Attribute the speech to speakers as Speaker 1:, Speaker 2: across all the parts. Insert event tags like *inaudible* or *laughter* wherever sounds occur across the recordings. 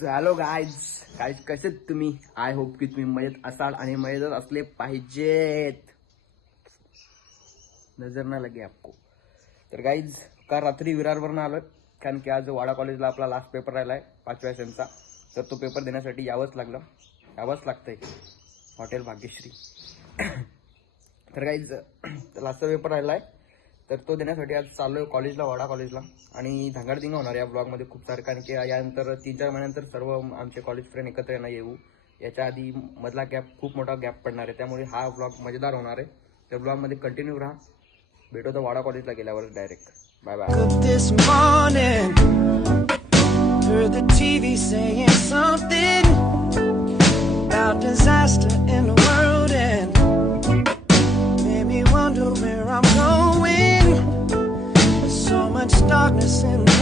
Speaker 1: So hello guys guys कसे तुम्ही? I hope की तुम्ही मजेत असाल आणि मजेतच असले पाहिजेत. नजर ना लगे आपको. तर गाईज काल रात्री विरारवरनं आलो कारण की आज वाडा कॉलेजला आपला लास्ट पेपर राहिला आहे पाचव्या सेमचा तर तो पेपर देण्यासाठी यावंच लागलं. यावंच लागतंय. हॉटेल भाग्यश्री. *coughs* तर गाईज लास्टचा पेपर राहिला आहे तर तो देण्यासाठी आज चाललोय कॉलेजला वाडा कॉलेजला. आणि धांगाडधिंगा होणार या ब्लॉगमध्ये खूप सारे कारण की यानंतर तीन चार महिन्यानंतर सर्व आमचे कॉलेज फ्रेंड एकत्र येणं येऊ. याच्या आधी मधला गॅप खूप मोठा गॅप पडणार आहे. त्यामुळे हा ब्लॉग मजेदार होणार आहे. त्या ब्लॉगमध्ये कंटिन्यू राहा. भेटू तर वाडा कॉलेजला गेल्यावर direct bye bye
Speaker 2: darkness in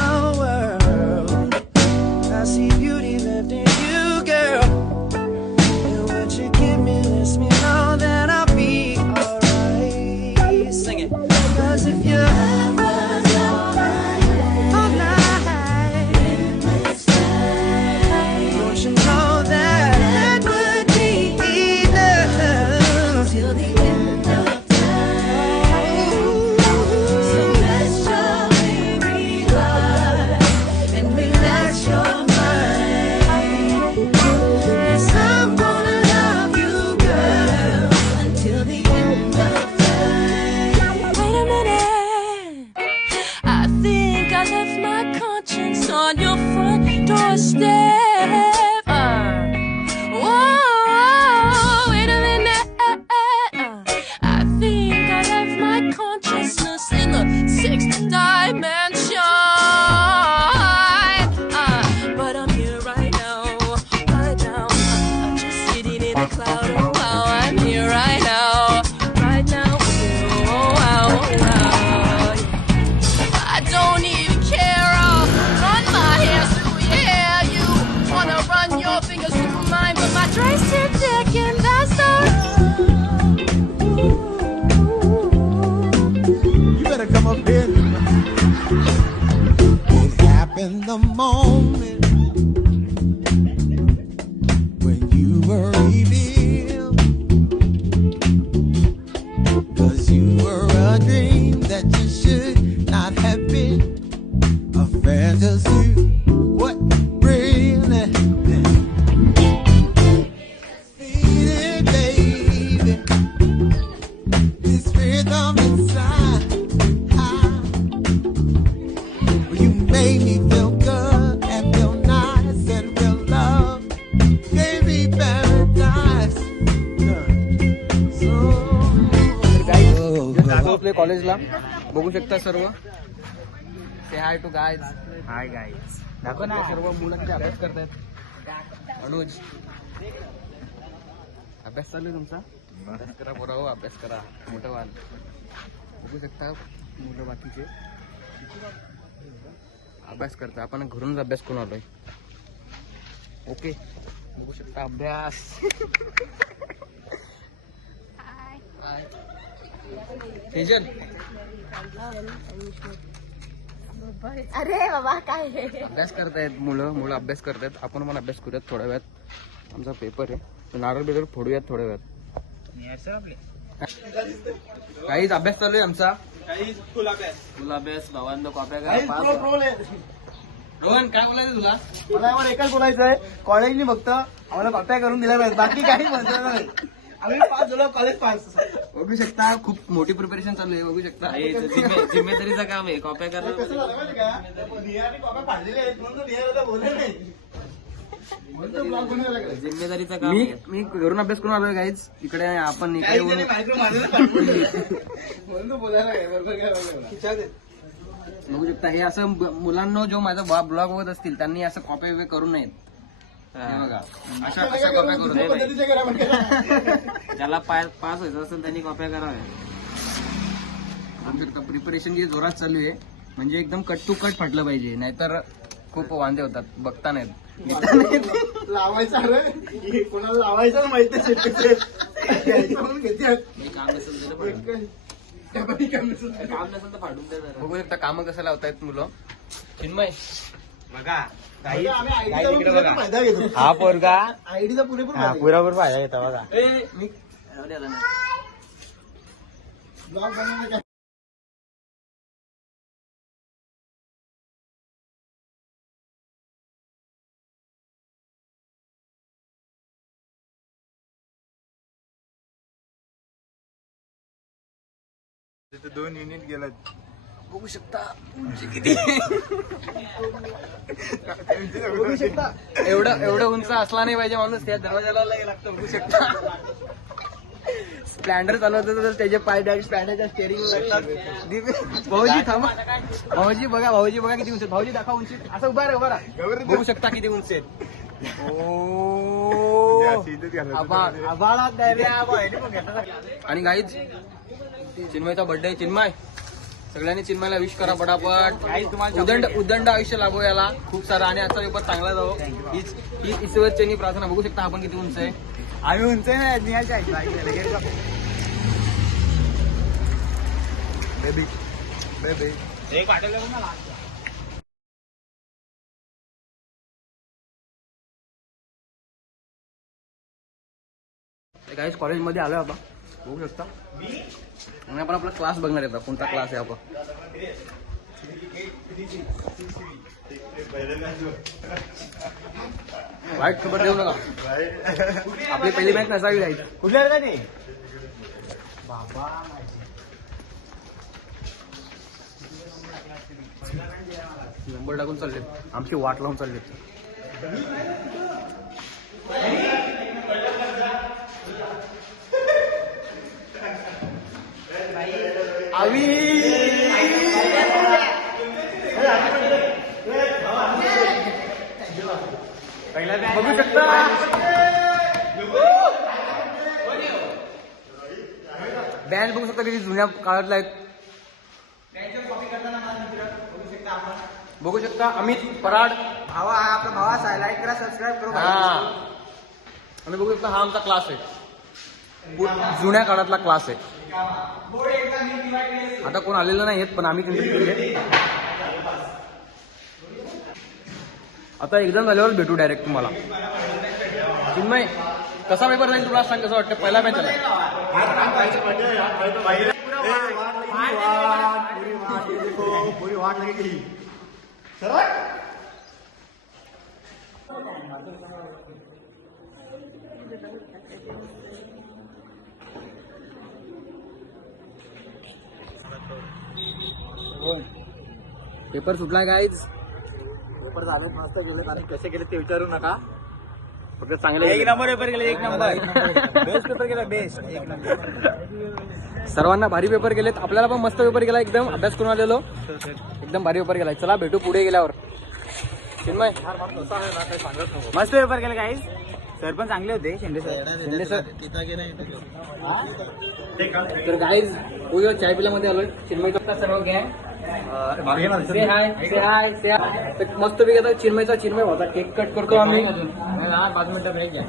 Speaker 2: in the
Speaker 3: moment.
Speaker 1: आपले कॉलेजला बघू शकता सर्व. ते hi to guys hi guys दाखव ना. सर्व मुलांचे अभ्यास करतायत. अनुज. अभ्यास चालू आहे तुमचा? अभ्यास करा पोरा हो अभ्यास करा. मोठं व्हाल. बघू शकता मुलं बाकीचे. अभ्यास करता. आपण घरूनच अभ्यास करून आलोय. ओके. बघू शकता अभ्यास.
Speaker 4: अरे बाबा काय?
Speaker 1: अभ्यास करतायत मुलं मुलं अभ्यास करतायत. आपण पण अभ्यास करूयात थोड्या वेळात. आमचा पेपर आहे. नारळ बिरळ फोडूयात थोड्या वेळात. काहीच अभ्यास चालू आहे आमचा. तुला अभ्यास. भावांना कॉप्या करा रोहन काय बोलायचं तुला?
Speaker 5: मला यावर एकच बोलायचं आहे. कॉलेजनी फक्त आम्हाला कॉप्या करून दिल्या पाहिजे बाकी काही म्हणायचं नाही. आम्ही पास झालो कॉलेज पास
Speaker 1: बघू शकता खूप मोठी प्रिपरेशन चालू आहे बघू शकता.
Speaker 6: जिम्मेदारीचं काम आहे कॉप्या करणं.
Speaker 5: कसं झालं माहिती का? निहारी कॉप्या फाडलेल्या आहेत म्हणून तो निहार आता बोलले नाही. म्हणून तो ब्लॉग बनवायला लागला.
Speaker 6: जिम्मेदारीचं काम
Speaker 1: मी
Speaker 6: आहे.
Speaker 1: मी घरून अभ्यास करून आलोय काहीच इकडे आपण इकडे
Speaker 5: काही
Speaker 1: येऊन
Speaker 5: म्हणून तो बोलायला बरोबर.
Speaker 1: बघू शकता हे असं ब- मुलांना जो माझा ब्लॉग बघत असतील त्यांनी असं कॉप्या बिप्या करू नयेत. अशा अशा कॉप्या करू नये. *laughs*
Speaker 6: ज्याला पाय पास व्हायचं असेल त्यांनी कॉप्या कराव्या.
Speaker 1: प्रिपरेशन जी जोरात चालू आहे म्हणजे एकदम कट टू कट फाटलं पाहिजे. नाहीतर खूप वांदे होतात. बघता नाहीत.
Speaker 5: लावायचं हे कोणाला लावायचं माहिती
Speaker 6: काम नसेल तर फाडून-
Speaker 5: डबल कमी सुद्धा.
Speaker 6: काम नसेल तर फाडून द्या जरा.
Speaker 1: बघू शकता कामं कसं लावतायत मुलं. चिन्मय.
Speaker 5: बघा फायदा घेतो.
Speaker 1: हा पोरगा?
Speaker 5: आयडीचा पुरेपूर फायदा घेतो.
Speaker 1: पुरापूर फायदा घेता बघा.
Speaker 5: बनवण्याचा
Speaker 3: दोन युनिट गेलात.
Speaker 1: बघू शकता.
Speaker 5: बघू शकता
Speaker 1: एवढं एवढं उंच असला नाही पाहिजे माणूस त्या दरवाजाला लागतं बघू शकता. स्प्लेंडर चालवतो तर त्याचे पाय डायरेक्ट स्प्लेंडरच्या स्टेरिंग लागतात. भाऊजी थांबा. भाऊजी बघा भाऊजी बघा किती उंच. भाऊजी दाखवा उंची. असं उभा रे उभा राहा. बघू शकता किती उंच आहेत. आणि गाईज चिन्मयचा बर्थडे चिन्मय. सगळ्यांनी चिन्मयला विश करा पटापट उदंड उदंड आयुष्य लाभो याला. खूप सारा. आणि आजचा पेपर चांगला जावो हीच ही ईश्वरचनी प्रार्थना. बघू शकता आपण किती उंच आहे.
Speaker 5: आम्ही उंच नाही
Speaker 1: काहीच कॉलेजमध्ये आलोय आता बघू शकता. आणि आपण आपला क्लास बघणार आहे कोणता क्लास आहे आपण वाईट खबर देऊ नका. आपली पहिली मॅच नसावी जायची
Speaker 5: कुठल्या का नाही
Speaker 1: नंबर टाकून चालले. आमची वाट लावून चालले. बघू शकता. बँड बघू शकता किती जुन्या काळातल्या आहेत बघू शकता अमित पराड.
Speaker 5: भावा हा आपला भावाचा आहे. लाईक करा सबस्क्राईब करू
Speaker 1: हा. आणि बघू शकता हा आमचा क्लास आहे. जुन्या काळातला क्लास आहे. आता कोण आलेलं नाही आहेत पण आम्ही कंटिन्यू आता एक्झाम झाल्यावर भेटू डायरेक्ट तुम्हाला. चिन्मय कसा पेपर जाईल तुला सांग कसं वाटतं? पहिला मॅच
Speaker 5: पुरी वाट लगे गेली
Speaker 1: पेपर सुटलाय गाईज
Speaker 5: पेपर झाले मस्त गेले आणि कसे गेले ते विचारू नका.
Speaker 1: फक्त चांगले
Speaker 5: एक नंबर पेपर गेले एक नंबर. बेस्ट पेपर गेला बेस्ट एक नंबर.
Speaker 1: सर्वांना भारी पेपर गेलेत. आपल्याला पण मस्त पेपर गेला एकदम. अभ्यास करून आलेलो. एकदम भारी पेपर गेलाय. चला भेटू पुढे गेल्यावर. चिन्मय.
Speaker 5: मस्त पेपर गेले काही सर पण चांगले होते शिंदे सर.
Speaker 1: शिंदे सर. तर गाईज उद्या चाय पिल्यामध्ये आलोय. चिन्मय करता सर्व गॅंग से हाय से हाय से हाय तर मस्त पैकी आता चिन्मयचा चिन्मय होता. केक कट करतो आम्ही. पाच मिनिटं ब्रेक घ्या.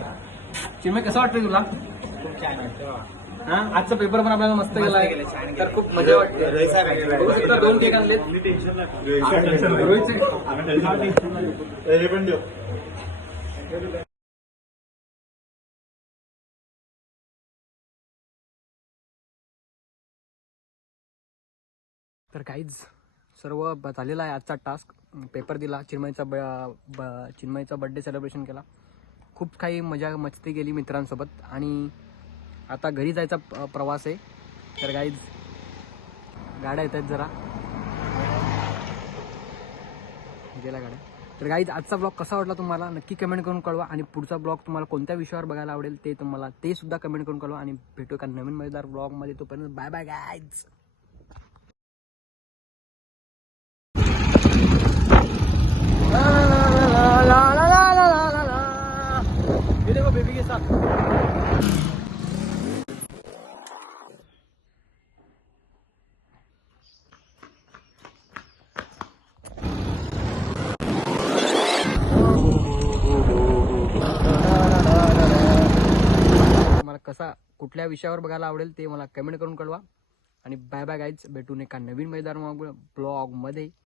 Speaker 1: चिन्मय कसं वाटतंय तुला? हा. आजचा पेपर पण आपल्याला मस्त गेलाय तर खूप मजा वाटते. बघू शकता दोन केक आणलेत. रोहितचे तर काहीच सर्व ब- झालेला आहे आजचा टास्क पेपर दिला चिन्मयचा ब ब- चिन्मयचा बड्डे सेलिब्रेशन केला. खूप काही मजा मस्ती केली मित्रांसोबत. आणि आता घरी जायचा प्रवास आहे. तर काहीच गाड्या येत आहेत जरा. गेल्या गाड्या. तर गाईज आजचा ब्लॉग कसा वाटला तुम्हाला? नक्की कमेंट करून कळवा. आणि पुढचा ब्लॉग तुम्हाला कोणत्या विषयावर बघायला आवडेल ते तुम्हाला ते सुद्धा कमेंट करून कळवा. आणि भेटू एका नवीन मजेदार ब्लॉगमध्ये तोपर्यंत बाय बाय गाईज ये देखो बेबी के साथ मला कसा कुठल्या विषयावर बघायला आवडेल ते मला कमेंट करून कळवा. आणि बाय बाय गाईज भेटून एका नवीन मैदान ब्लॉगमध्ये.